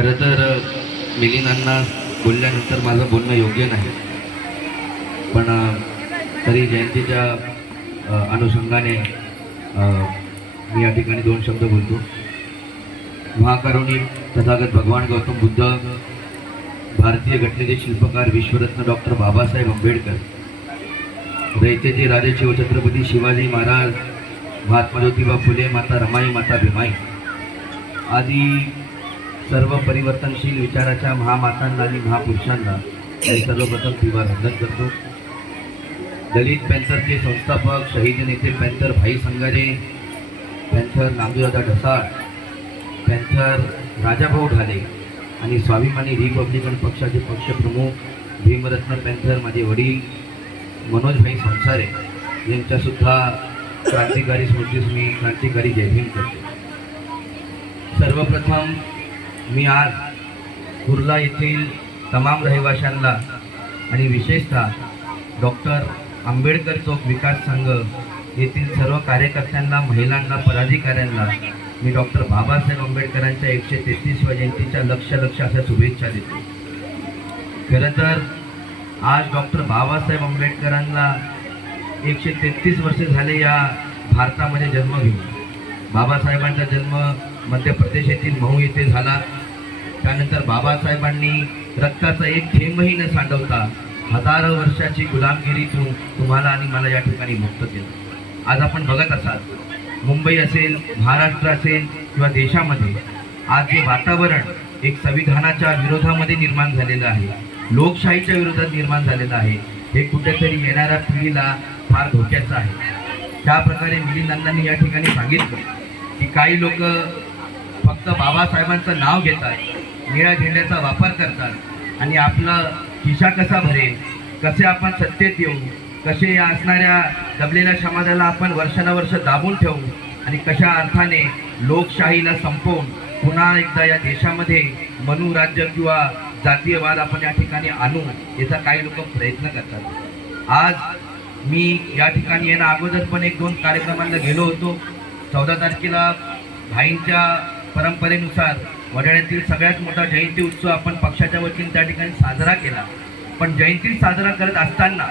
खरं तर मिलिनांना बोलल्यानंतर माझं बोलणं योग्य नाही. पण तरी जयंतीच्या अनुषंगाने मी या ठिकाणी दोन शब्द बोलतो. महाकारुणी तथागत भगवान गौतम बुद्ध भारतीय घटनेचे शिल्पकार विश्वरत्न डॉक्टर बाबासाहेब आंबेडकर रयतेचे राजे शिवछत्रपती शिवाजी महाराज महात्मा ज्योतिबा फुले माता रमाई माता भीमाई आदी सर्व परिवर्तनशील विचाराच्या महामातांना आणि महापुरुषांना मी सर्वप्रथम अभिवादन करतो. दलित पॅन्थरचे संस्थापक शहीद नेते पॅन्थर भाई संगारे पॅन्थर नामदेवदादा ढसाळ पॅन्थर राजाभाऊ ढाले आणि स्वाभिमानी रिपब्लिकन पक्षाचे पक्षप्रमुख भीमरत्न पॅन्थर माझे वडील मनोजभाई संसारे यांच्यासुद्धा क्रांतिकारी स्मृतीस मी क्रांतिकारी जयभीम करतो. सर्वप्रथम मी आज कुर्ला येथील तमाम रहिवाशांना आणि विशेषतः डॉक्टर आंबेडकर चौक विकास संघ येथील सर्व कार्यकर्त्यांना महिलांना पदाधिकाऱ्यांना मी डॉक्टर बाबासाहेब आंबेडकरांच्या एकशे तेहतीसव्या जयंतीच्या लक्ष लक्ष अशा शुभेच्छा देतो. खरं तर आज डॉक्टर बाबासाहेब आंबेडकरांना एकशे तेहतीस वर्षे झाले या भारतामध्ये जन्म घेऊन. बाबासाहेबांचा जन्म मध्य प्रदेश येथील महू येथे झाला. त्यानंतर बाबासाहेबांनी रक्ताचा एक थेंबही न सांडवता हजारो वर्षाची गुलामगिरीतून तुम्हाला आणि मला या ठिकाणी मुक्त केलं. आज आपण बघत असाल मुंबई असेल महाराष्ट्र असेल किंवा देशामध्ये आज जे वातावरण एक संविधानाच्या विरोधामध्ये निर्माण झालेलं आहे लोकशाहीच्या विरोधात निर्माण झालेलं आहे हे कुठेतरी येणाऱ्या पिढीला फार धोक्याचं आहे. त्या प्रकारे मिलिंदांनी या ठिकाणी सांगितलं की काही लोक फक्त बाबासाहेबांचं नाव घेतात निळ्या झेंड्याचा वापर करतात. आणि आपला खिशा कसा भरेल? कसे आपण सत्तेत येऊ कसे या असणाऱ्या दबलेल्या समाजाला आपण वर्षानुवर्ष दाबून ठेवू? आणि कशा अर्थाने लोकशाहीला संपवून पुन्हा एकदा या देशामध्ये मनुराज्य किंवा जातीयवाद आपण या ठिकाणी आणू याचा काही लोक प्रयत्न करतात. आज मी या ठिकाणी येणं अगोदर पण एक दोन कार्यक्रमांना गेलो होतो. चौदा तारखेला भाईंच्या परंपरेनुसार वडाळ्यातील सगळ्यात मोठा जयंती उत्सव आपण पक्षाच्या वतीने त्या ठिकाणी साजरा केला. पण जयंती साजरा करत असताना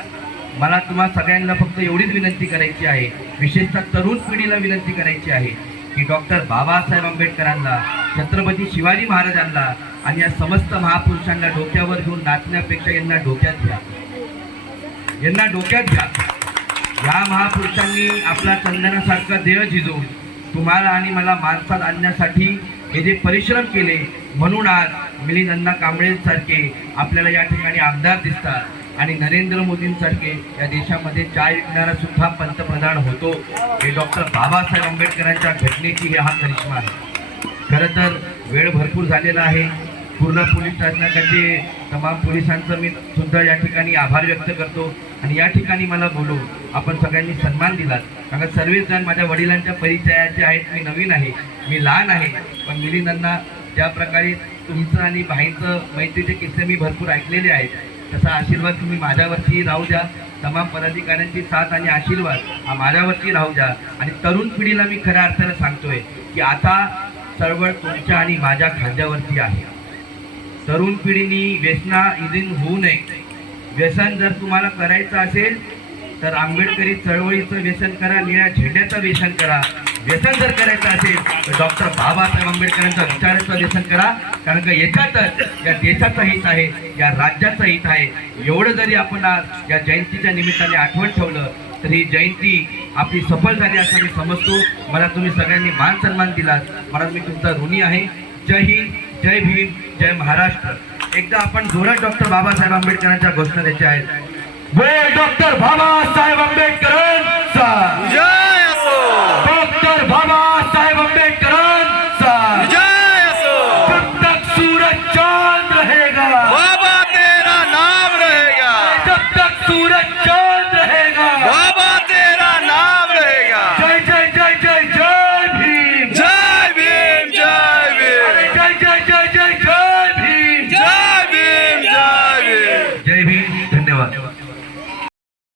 मला तुम्हा सगळ्यांना फक्त एवढीच विनंती करायची आहे. विशेषतः तरुण पिढीला विनंती करायची आहे की डॉक्टर बाबासाहेब आंबेडकरांना छत्रपती शिवाजी महाराजांना आणि या समस्त महापुरुषांना डोक्यावर घेऊन नाचण्यापेक्षा यांना डोक्यात घ्या. यांना डोक्यात घ्या. या महापुरुषांनी आपला चंदनासारखा देह झिजवून तुम्हाला आणि मला माणसात आणण्यासाठी हे जे परिश्रम केले म्हणून आज मिलिंद अण्णा कांबळेसारखे आपल्याला या ठिकाणी आमदार दिसतात. आणि नरेंद्र मोदींसारखे या देशामध्ये चाय विकणारा सुद्धा पंतप्रधान होतो. हे डॉक्टर बाबासाहेब आंबेडकरांच्या घटनेची हे हा करिश्मा आहे. खरं तर वेळ भरपूर झालेला आहे. पूर्ण पोलीस शासनाचे तमाम पोलिसांचं मी सुद्धा या ठिकाणी आभार व्यक्त करतो. आणि या ठिकाणी मला बोलू आपण सगळ्यांनी सन्मान दिलात. कारण सर्वच जण माझ्या वडिलांच्या परिचयाचे आहेत. मी नवीन आहे मी लहान आहे. पण मिलिंदांना ज्या प्रकारे तुमचं आणि भाईंचं मैत्रीचे किस्से मी भरपूर ऐकलेले आहेत तसा आशीर्वाद तुम्ही माझ्यावरती राहू द्या. तमाम पदाधिकाऱ्यांची साथ आणि आशीर्वाद हा माझ्यावरती राहू द्या. आणि तरुण पिढीला मी खऱ्या अर्थानं सांगतोय की आता चळवळ तुमच्या आणि माझ्या खांद्यावरती आहे. तरुण पिढीनी व्यसना इदिन होऊ नये. व्यसन जर तुम्हाला करायचं असेल तर आंबेडकरी चळवळीचं व्यसन करा निळ्या झेंड्याचं व्यसन करा. व्यसन जर करायचं असेल तर डॉक्टर बाबासाहेब आंबेडकरांच्या विचाराचं व्यसन करा. कारण का याच्यातच या देशाचं हित आहे या राज्याचं हित आहे. एवढं जरी आपण आज या जयंतीच्या निमित्ताने आठवण ठेवलं तर ही जयंती आपली सफल झाली असं मी समजतो. मला तुम्ही सगळ्यांनी मान सन्मान दिलात. मला मी तुमचा ऋणी आहे. जय हिंद. जय भीम जय महाराष्ट्र. एकदा आपण जोरात डॉक्टर बाबासाहेब आंबेडकरांच्या घोषणा द्यायच्या आहेत. बोल डॉक्टर बाबासाहेब आंबेडकर जय!